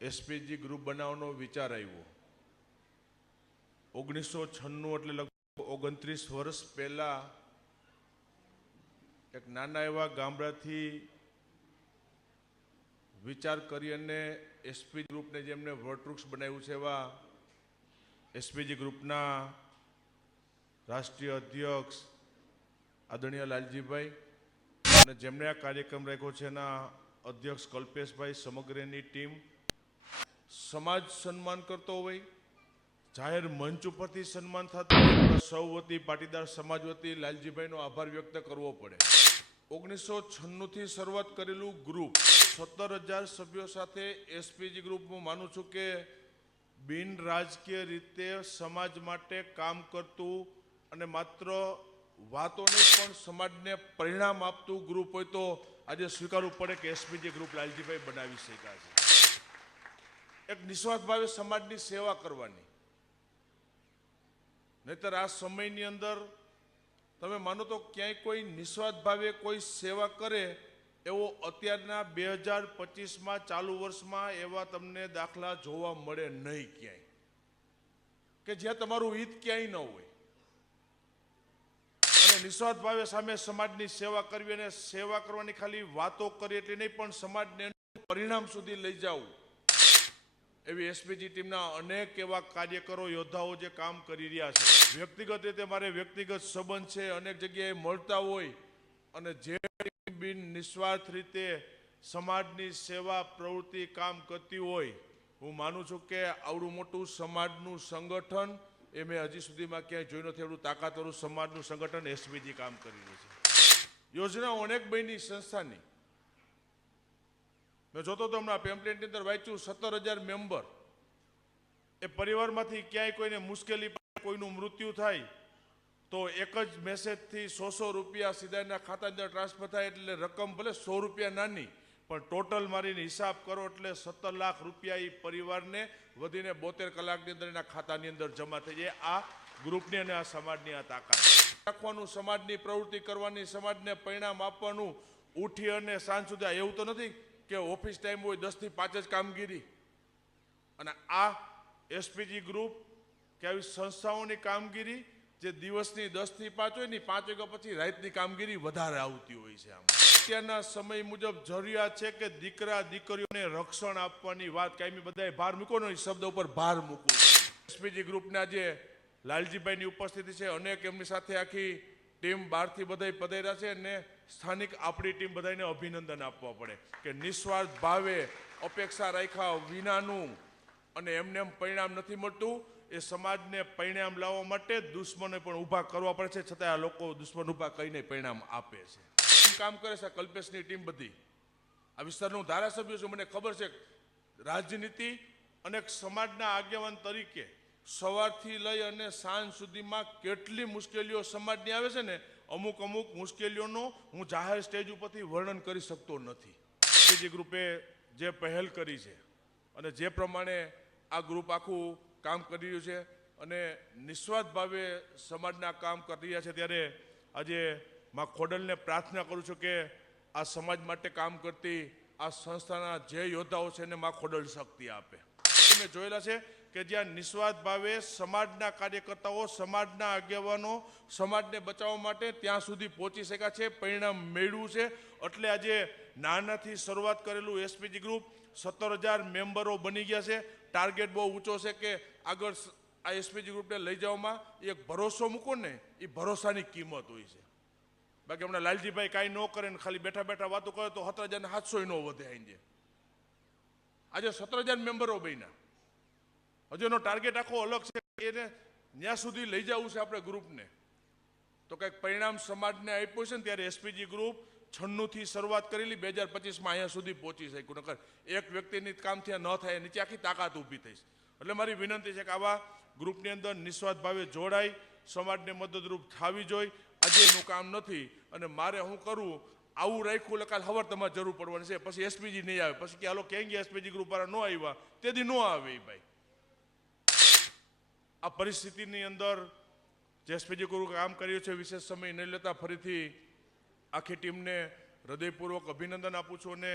SPG group બનાવવાનો વિચાર આવ્યો 1996 એટલે લગભગ 29 વર્ષ પહેલા એક નાના એવા ગામડાથી વિચાર કરી અને એસપીજી ગ્રુપને જેમને વટવૃક્ષ બનાવ્યું છે એવા એસપીજી ગ્રુપના રાષ્ટ્રીય અધ્યક્ષ આદરણીય લાલજીભાઈ અને જેમણે આ કાર્યક્રમ રાખ્યો છે એના અધ્યક્ષ કલ્પેશભાઈ સમગ્રની ટીમ સમાજ સન્માન કરતો હોય જાહેર મંચ ઉપરથી સન્માન થતું હોય સૌ વતી પાટીદાર સમાજ વતી લાલજીભાઈનો આભાર વ્યક્ત કરવો પડે 1996 થી શરૂઆત કરેલું ગ્રુપ 17,000 સભ્યો સાથે એસપીજી ગ્રુપ હું માનું છું કે બિન રાજકીય રીતે સમાજ માટે કામ કરતું અને માત્ર વાતો નહીં પણ સમાજને પરિણામ આપતું ગ્રુપ હોય તો આજે સ્વીકારવું પડે કે એસપીજી ગ્રુપ લાલજીભાઈ બનાવી શક્યા છે એક નિસ્વાર્થ ભાવે સમાજની સેવા કરવાની નહીતર આ સમયની અંદર તમે માનો તો ક્યાંય કોઈ નિસ્વાર્થ ભાવે કોઈ સેવા કરે એવો અત્યારના 2025માં ચાલુ વર્ષમાં એવા તમને દાખલા જોવા મળે નહીં ક્યાંય કે જ્યાં તમારું હિત ક્યાંય ન હોય અને નિસ્વાર્થ ભાવે સામે સમાજની સેવા કરવી અને સેવા કરવાની ખાલી વાતો કરી એટલી નહીં પણ સમાજને પરિણામ સુધી લઈ જવું એવી એસપીજી ટીમના અનેક એવા કાર્યકરો યોદ્ધાઓ જે કામ કરી રહ્યા છે વ્યક્તિગત રીતે મારે વ્યક્તિગત સંબંધ છે અનેક જગ્યાએ મળતા હોય અને જે બિન નિસ્વાર્થ રીતે સમાજની સેવા પ્રવૃત્તિ કામ કરતી હોય હું માનું છું કે આવડું મોટું સમાજનું સંગઠન એ મેં હજી સુધીમાં ક્યાંય જોઈ નથી એવું તાકાતવાળું સમાજનું સંગઠન એસપીજી કામ કરી રહ્યું છે યોજનાઓ અનેક બની સંસ્થાની મેં જોતો તો હમણાં પેમ્પલેટની અંદર વાંચ્યું 17,000 મેમ્બર એ પરિવારમાંથી ક્યાંય કોઈને મુશ્કેલી કોઈનું મૃત્યુ થાય તો એક જ મેસેજથી 100 રૂપિયા સીધા એના ખાતાની અંદર ટ્રાન્સફર થાય એટલે રકમ ભલે 100 રૂપિયા નાની પણ ટોટલ મારીને હિસાબ કરો એટલે 17 લાખ રૂપિયા એ પરિવારને વધીને 72 કલાકની અંદર એના ખાતાની અંદર જમા થઈ જાય આ ગ્રુપની અને આ સમાજની આ તાકાત રાખવાનું સમાજની પ્રવૃત્તિ કરવાની સમાજને પરિણામ આપવાનું ઉઠી અને સાંજ સુધી એવું તો નથી કે ઓફિસ ટાઈમ હોય 10 થી 5 જ કામગીરી અને આ એસપીજી ગ્રુપ કે આવી સંસ્થાઓની કામગીરી જે દિવસની 10 થી 5 હોય ને 5 વાગ્યા પછી રાતની કામગીરી વધારે આવતી હોય છે આમ અત્યારના સમય મુજબ જરૂરિયાત છે કે દીકરા દીકરીઓને રક્ષણ આપવાની વાત કાયમી બધાએ ભાર મૂકો ને શબ્દ ઉપર ભાર મૂકવો એસપીજી ગ્રુપના જે લાલજીભાઈની ઉપસ્થિતિ છે અનેક એમની સાથે આખી ટીમ બહારથી બધા પધાર્યા છે અને સ્થાનિક આપણી ટીમ બધાને અભિનંદન આપવા પડે કે નિસ્વાર્થ ભાવે અપેક્ષા રાખ્યા વિનાનું અને એમને એમ પરિણામ નથી મળતું એ સમાજને પરિણામ લાવવા માટે દુશ્મનો પણ ઊભા કરવા પડે છે છતાં આ લોકો દુશ્મન ઊભા કરીને પરિણામ આપે છે કામ કરે છે કલ્પેશની ટીમ બધી આ વિસ્તારનું ધારાસભ્ય છું મને ખબર છે રાજનીતિ અને સમાજના આગેવાન તરીકે સવારથી લઈ અને સાંજ સુધીમાં કેટલી મુશ્કેલીઓ સમાજની આવે છે ને અમુક મુશ્કેલીઓનો હું જાહેર સ્ટેજ ઉપરથી વર્ણન કરી શકતો નથી એસપીજી ગ્રુપે જે પહેલ કરી છે અને જે પ્રમાણે આ ગ્રુપ આખું કામ કરી રહ્યું છે અને નિસ્વાર્થ ભાવે સમાજના કામ કરી રહ્યા છે ત્યારે આજે માં ખોડલને પ્રાર્થના કરું છું કે આ સમાજ માટે કામ કરતી આ સંસ્થાના જે યોદ્ધાઓ છે એને માં ખોડલ શક્તિ આપે મેં જોયેલા છે કે જ્યાં નિસ્વાર્થ ભાવે સમાજના કાર્યકર્તાઓ સમાજના આગેવાનો સમાજને બચાવવા માટે ત્યાં સુધી પહોંચી શક્યા છે પરિણામ મેળવ્યું છે એટલે આજે નાનાથી શરૂઆત કરેલું એસપીજી ગ્રુપ 17,000 મેમ્બરો બની ગયા છે ટાર્ગેટ બહુ ઊંચો છે કે આગળ આ એસપીજી ગ્રુપને લઈ જવામાં એક ભરોસો મૂકો ને એ ભરોસાની કિંમત હોય છે બાકી હમણાં લાલજીભાઈ કાંઈ ન કરે ને ખાલી બેઠા બેઠા વાતો કરે તો 17,700 ન વધે આઈને આજે 17,000 મેમ્બરો બન્યા હજુ એનો ટાર્ગેટ આખો અલગ છે એને ત્યાં સુધી લઈ જવું છે આપણે ગ્રુપને તો કંઈક પરિણામ સમાજને આપ્યું છે ને ત્યારે એસપીજી ગ્રુપ 96 થી શરૂઆત કરેલી 2025માં અહીંયા સુધી પહોંચી શક્યું નકર એક વ્યક્તિની કામ ત્યાં ન થાય નીચે આખી તાકાત ઊભી થઈ એટલે મારી વિનંતી છે કે આવા ગ્રુપની અંદર નિસ્વાર્થ ભાવે જોડાઈ સમાજને મદદરૂપ થવી જોઈએ આજે એનું કામ નથી અને મારે હું કરું આવું રાખ્યું એટલે કાલ સવાર તમારે જરૂર પડવાની છે પછી એસપીજી નહીં આવે પછી કે હાલો ક્યાં ગયા એસપીજી ગ્રુપ વાળા ન આવ્યા તેથી ન આવે એ ભાઈ આ પરિસ્થિતિની અંદર જે એસપીજી ગ્રુપ કામ કર્યું છે વિશેષ સમય નહીં લેતા ફરીથી આખી ટીમને હૃદયપૂર્વક અભિનંદન આપું છું અને